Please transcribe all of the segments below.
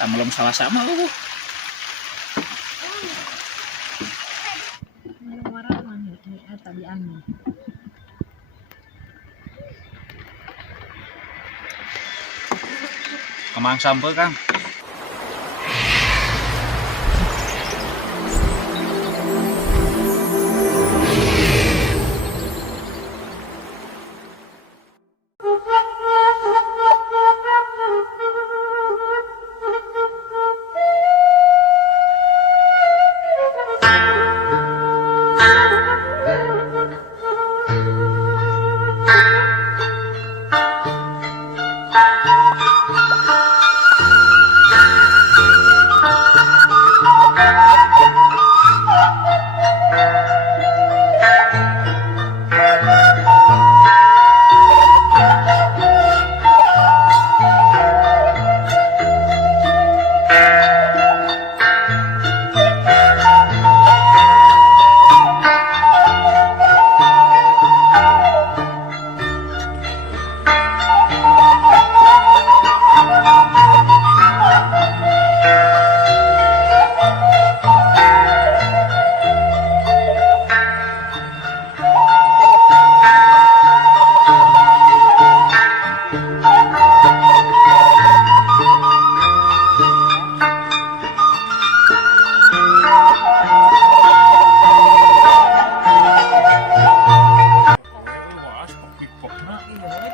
belum salah sama lu. Kemang sampel Kang.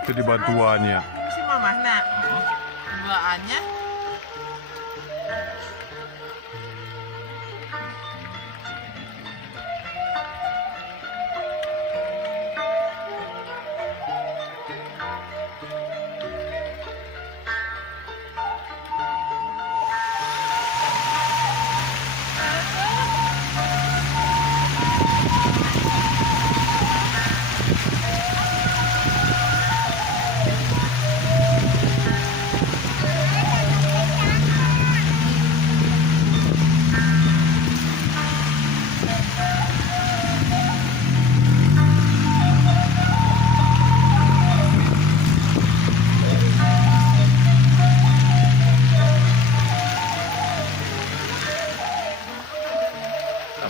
Jadi bantuannya. Si mamah nak. Duaannya.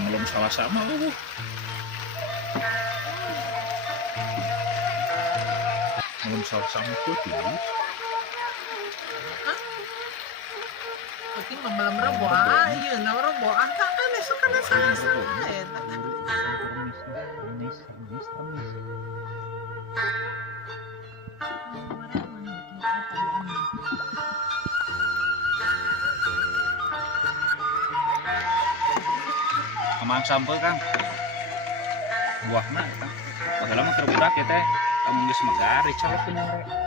Belum salah sama lu. Belum salah sama tuh tulis. Penting membelam reboah, iya na reboah tak kan esok kan salah-salah ya. Kemang sampel Kang. Buahna Kang. Padahal mah terbudak ya teh. Kamu geus megar, dicolok ke nyore.